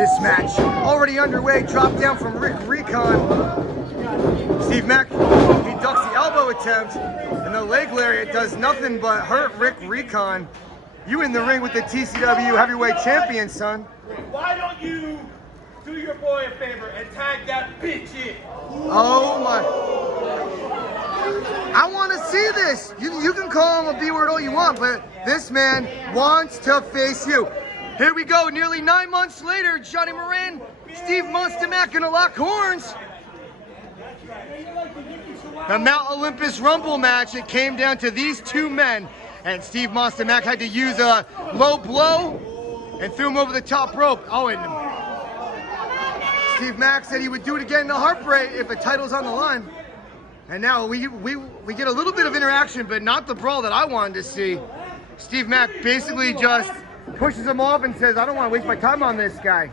This match already underway, drop down from Recon. Steve Mack, he ducks the elbow attempt, and the leg lariat does nothing but hurt Recon. You in the ring with the TCW heavyweight champion, son. Why don't you do your boy a favor and tag that bitch in? Oh my. I want to see this. You can call him a B word all you want, but this man wants to face you. Here we go, nearly 9 months later, Johnny Moran, Steve Monster Mack gonna lock horns. The Mount Olympus Rumble match, it came down to these two men, and Steve Monster Mack had to use a low blow and threw him over the top rope. Oh, and Steve Mack said he would do it again in the heartbreak if the title's on the line. And now we get a little bit of interaction, but not the brawl that I wanted to see. Steve Mack basically just pushes him off and says, I don't want to waste my time on this guy.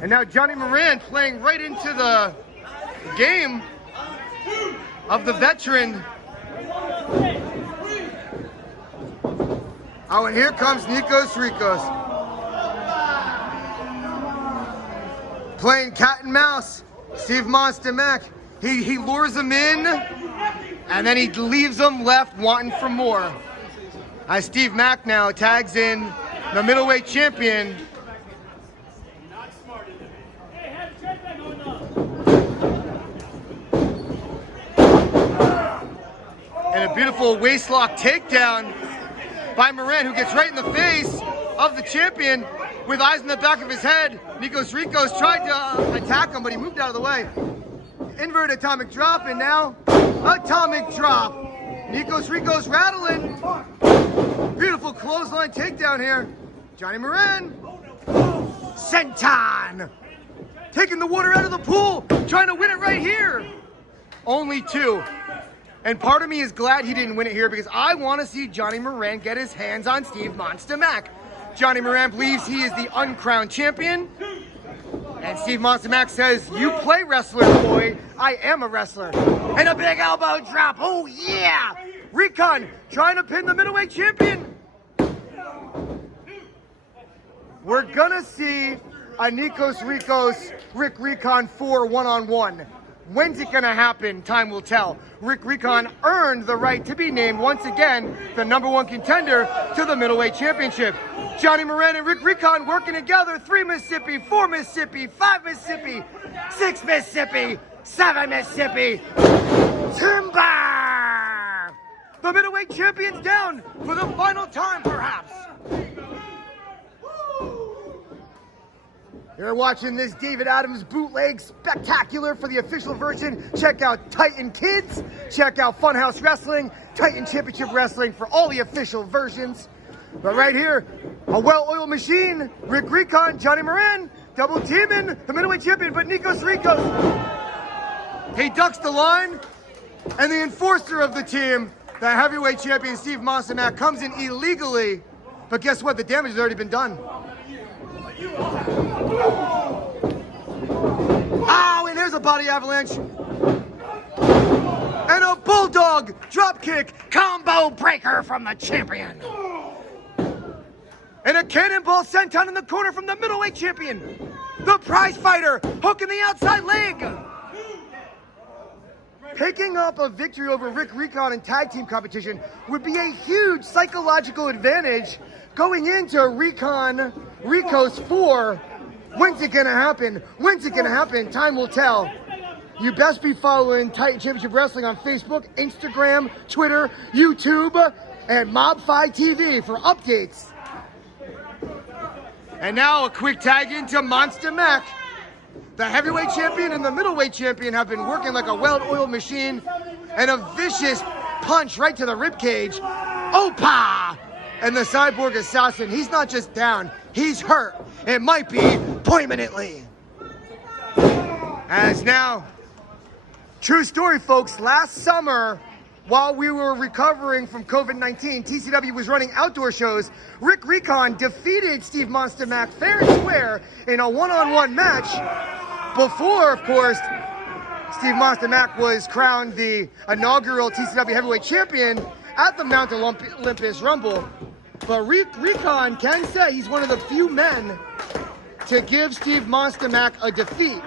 And now Johnny Moran playing right into the game of the veteran. Oh, and here comes Nikos Rikos. Playing cat and mouse. Steve Monster Mack. He lures him in, and then he leaves him left wanting for more. As Steve Mack now tags in the middleweight champion. And a beautiful waistlock takedown by Moran, who gets right in the face of the champion with eyes in the back of his head. Nikos Rikos tried to attack him, but he moved out of the way. Inverted atomic drop, and now atomic drop. Nikos Rikos rattling. Beautiful clothesline takedown here. Johnny Moran. Senton. Taking the water out of the pool. Trying to win it right here. Only two. And part of me is glad he didn't win it here because I want to see Johnny Moran get his hands on Steve Monster Mack. Johnny Moran believes he is the uncrowned champion. And Steve Monster Mack says, you play wrestler, boy. I am a wrestler. And a big elbow drop. Oh, yeah. Recon trying to pin the middleweight champion. We're going to see a Nikos Rikos Recon 4 one-on-one. When's it going to happen? Time will tell. Recon earned the right to be named once again the #1 contender to the middleweight championship. Johnny Moran and Recon working together. 3 Mississippi, 4 Mississippi, 5 Mississippi, 6 Mississippi, 7 Mississippi. Timber! The middleweight champion's down for the final time, perhaps. You're watching this David Adams bootleg spectacular for the official version. Check out Titan Kids. Check out Funhouse Wrestling, Titan Championship Wrestling for all the official versions. But right here, a well-oiled machine. Recon, Johnny Moran, double teaming the middleweight champion, but Nikos Rikos. He ducks the line, and the enforcer of the team, the heavyweight champion, Steve Monster Mack, comes in illegally. But guess what? The damage has already been done. Oh, and there's a body avalanche. And a bulldog dropkick combo breaker from the champion. And a cannonball senton in the corner from the middleweight champion. The prize fighter hooking the outside leg. Picking up a victory over Recon in tag team competition would be a huge psychological advantage going into Rikos 4. When's it gonna happen? When's it gonna happen? Time will tell. You best be following Titan Championship Wrestling on Facebook, Instagram, Twitter, YouTube, and Mob5 TV for updates. And now a quick tag into Monster Mack. The heavyweight champion and the middleweight champion have been working like a well-oiled machine, and a vicious punch right to the ribcage. Opa! And the cyborg assassin, he's not just down, he's hurt. It might be permanently. As now, true story, folks, last summer, while we were recovering from COVID-19, TCW was running outdoor shows. Recon defeated Steve Monster Mack fair and square in a one-on-one match before, of course, Steve Monster Mack was crowned the inaugural TCW heavyweight champion at the Mount Olympus Rumble. But Recon can say he's one of the few men to give Steve Monster Mack a defeat.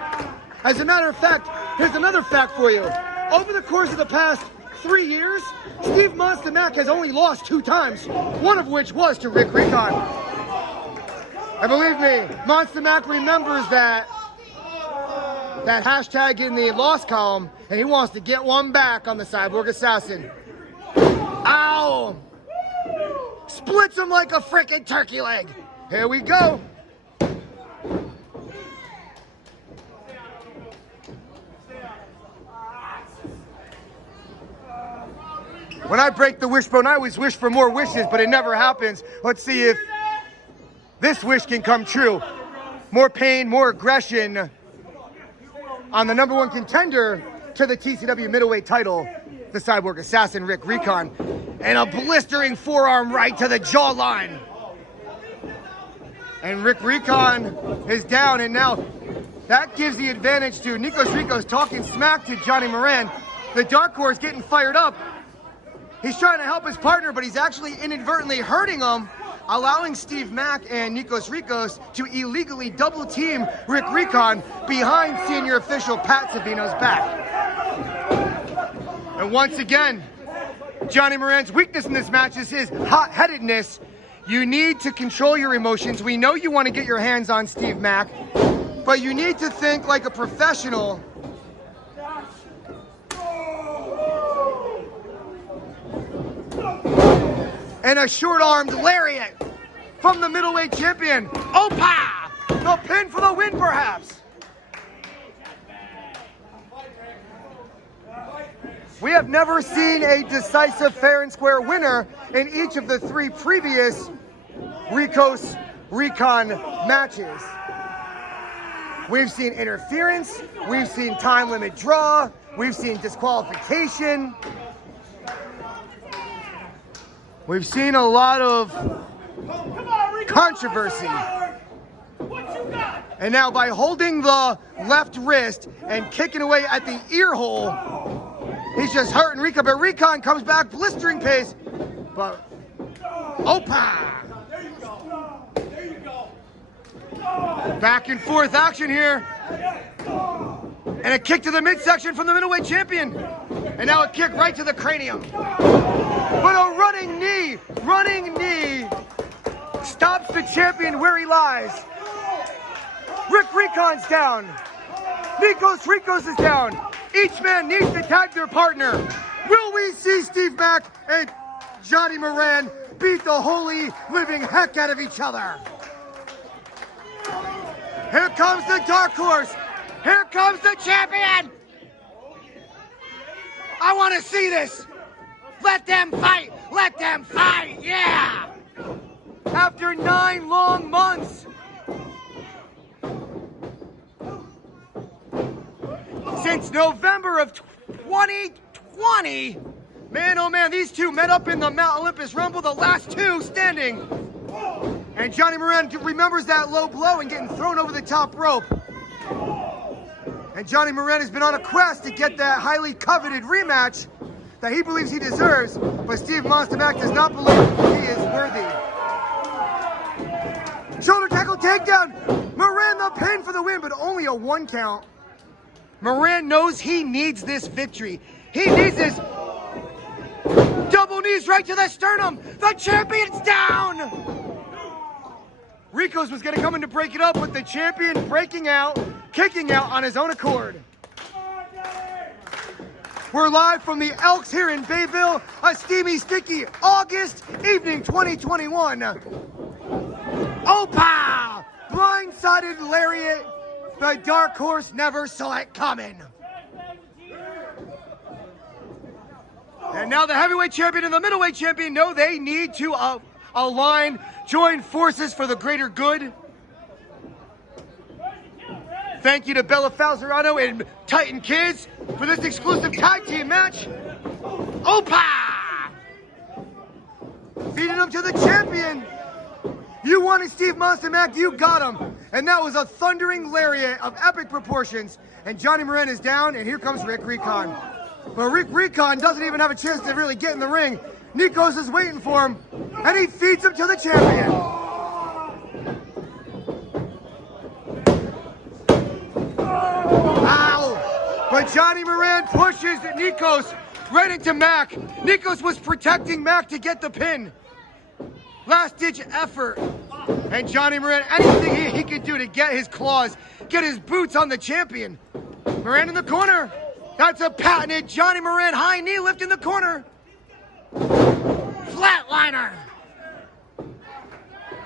As a matter of fact, here's another fact for you. Over the course of the past 3 years, Steve Monster Mack has only lost 2 times, one of which was to Recon. And believe me, Monster Mack remembers that hashtag in the loss column, and he wants to get one back on the Cyborg Assassin. Ow! Splits him like a frickin' turkey leg. Here we go. When I break the wishbone, I always wish for more wishes, but it never happens. Let's see if this wish can come true. More pain, more aggression on the #1 contender to the TCW middleweight title, the Cyborg Assassin, Recon, and a blistering forearm right to the jawline. And Recon is down, and now that gives the advantage to Nikos Rikos talking smack to Johnny Moran. The Dark Horse getting fired up. He's trying to help his partner, but he's actually inadvertently hurting him, allowing Steve Mack and Nikos Rikos to illegally double team Recon behind senior official Pat Savino's back. And once again, Johnny Moran's weakness in this match is his hot-headedness. You need to control your emotions. We know you want to get your hands on Steve Mack, but you need to think like a professional. And a short-armed lariat from the middleweight champion. Opa! The pin for the win, perhaps. We have never seen a decisive fair and square winner in each of the 3 previous Rikos Recon matches. We've seen interference, we've seen time limit draw, we've seen disqualification. We've seen a lot of controversy. And now by holding the left wrist and kicking away at the ear hole, he's just hurting Recon, but Recon comes back blistering pace. But opa! Back and forth action here. And a kick to the midsection from the middleweight champion. And now a kick right to the cranium. But a running knee stops the champion where he lies. Recon's down. Nikos Rikos is down. Each man needs to tag their partner. Will we see Steve Mack and Johnny Moran beat the holy living heck out of each other? Here comes the Dark Horse. Here comes the champion. I want to see this. Let them fight. Let them fight. Yeah. After 9 long months. Since November of 2020, man, oh man, these two met up in the Mount Olympus Rumble, the last 2 standing. And Johnny Moran remembers that low blow and getting thrown over the top rope. And Johnny Moran has been on a quest to get that highly coveted rematch that he believes he deserves, but Steve Monster Mack does not believe he is worthy. Shoulder tackle takedown. Moran the pin for the win, but only a 1 count. Moran knows he needs this victory. He needs this. Double knees right to the sternum. The champion's down. Rikos was going to come in to break it up, but the champion breaking out, kicking out on his own accord. We're live from the Elks here in Bayville, a steamy, sticky August evening 2021. Opa! Blindsided lariat. The Dark Horse never saw it coming. And now the heavyweight champion and the middleweight champion know they need to align, join forces for the greater good. Thank you to Bella Falzerano and Titan Kids for this exclusive tag team match. Opa! Feeding him to the champion. You wanted Steve Monster Mack, you got him. And that was a thundering lariat of epic proportions. And Johnny Moran is down, and here comes Recon. But Recon doesn't even have a chance to really get in the ring. Nikos is waiting for him, and he feeds him to the champion. And Johnny Moran pushes Nikos right into Mack. Nikos was protecting Mack to get the pin. Last ditch effort. And Johnny Moran, anything he could do to get his claws, get his boots on the champion. Moran in the corner. That's a patented Johnny Moran high knee lift in the corner. Flatliner.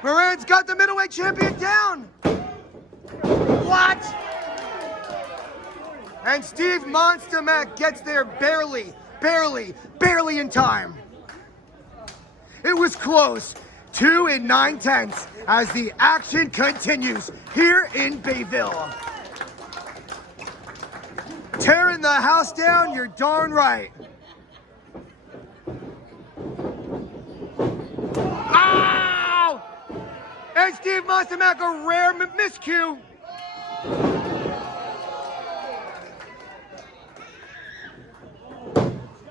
Moran's got the middleweight champion down. What? And Steve Monster Mack gets there barely in time. It was close. 2 9/10 as the action continues here in Bayville. Tearing the house down, you're darn right. Ow! And Steve Monster Mack, a rare miscue.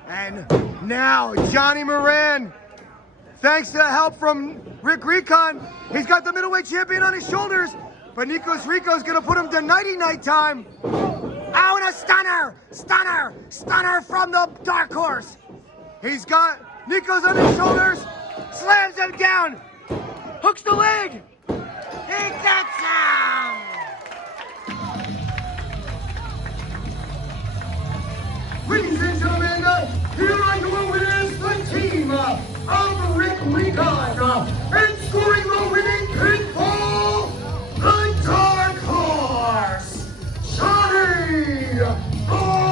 And now Johnny Moran, thanks to help from Recon, he's got the middleweight champion on his shoulders, but Rikos gonna put him to nighty-night time. Ow, and a stunner from the dark horse. He's got Nikos on his shoulders, slams him down, hooks the leg. He gets him. Ladies and gentlemen, here are your winners, the team of Recon, and scoring the winning pinfall, the dark horse, Johnny Moran.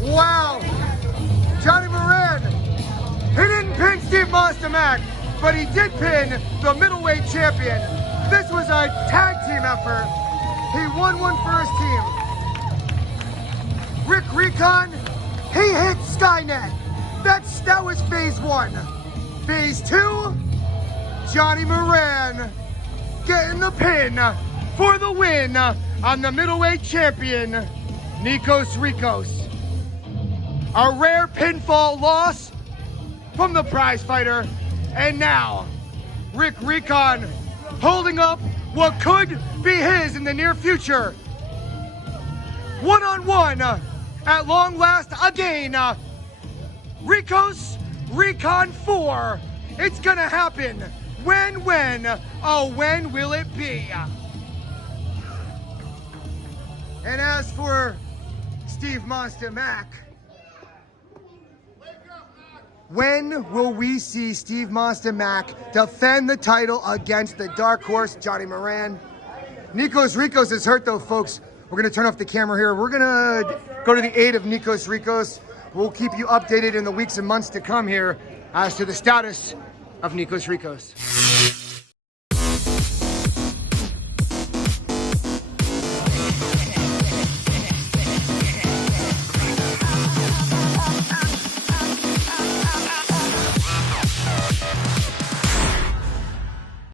Wow, Johnny Moran, he didn't pin Steve Monster Mack, but he did pin the middleweight champion. This was a tag team effort. He won one for his team. Recon, he hit Skynet. That was phase 1. Phase 2, Johnny Moran getting the pin for the win on the middleweight champion, Nikos Rikos. A rare pinfall loss from the prize fighter. And now, Recon holding up what could be his in the near future. One-on-one, at long last again. Recon 4. It's gonna happen. When? Oh, when will it be? And as for Steve Monster Mack, when will we see Steve Monster Mack defend the title against the dark horse, Johnny Moran? Nikos Rikos is hurt though, folks. We're gonna turn off the camera here. We're gonna go to the aid of Nikos Rikos. We'll keep you updated in the weeks and months to come here as to the status of Nikos Rikos.